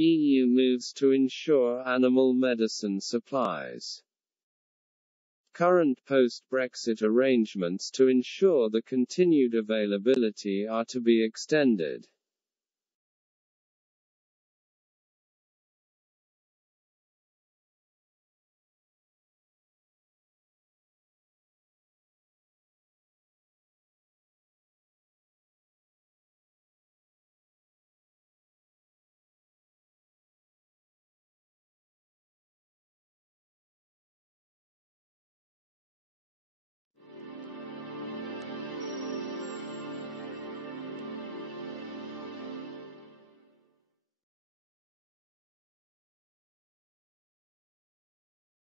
EU moves to ensure animal medicine supplies. Current post-Brexit arrangements to ensure the continued availability are to be extended.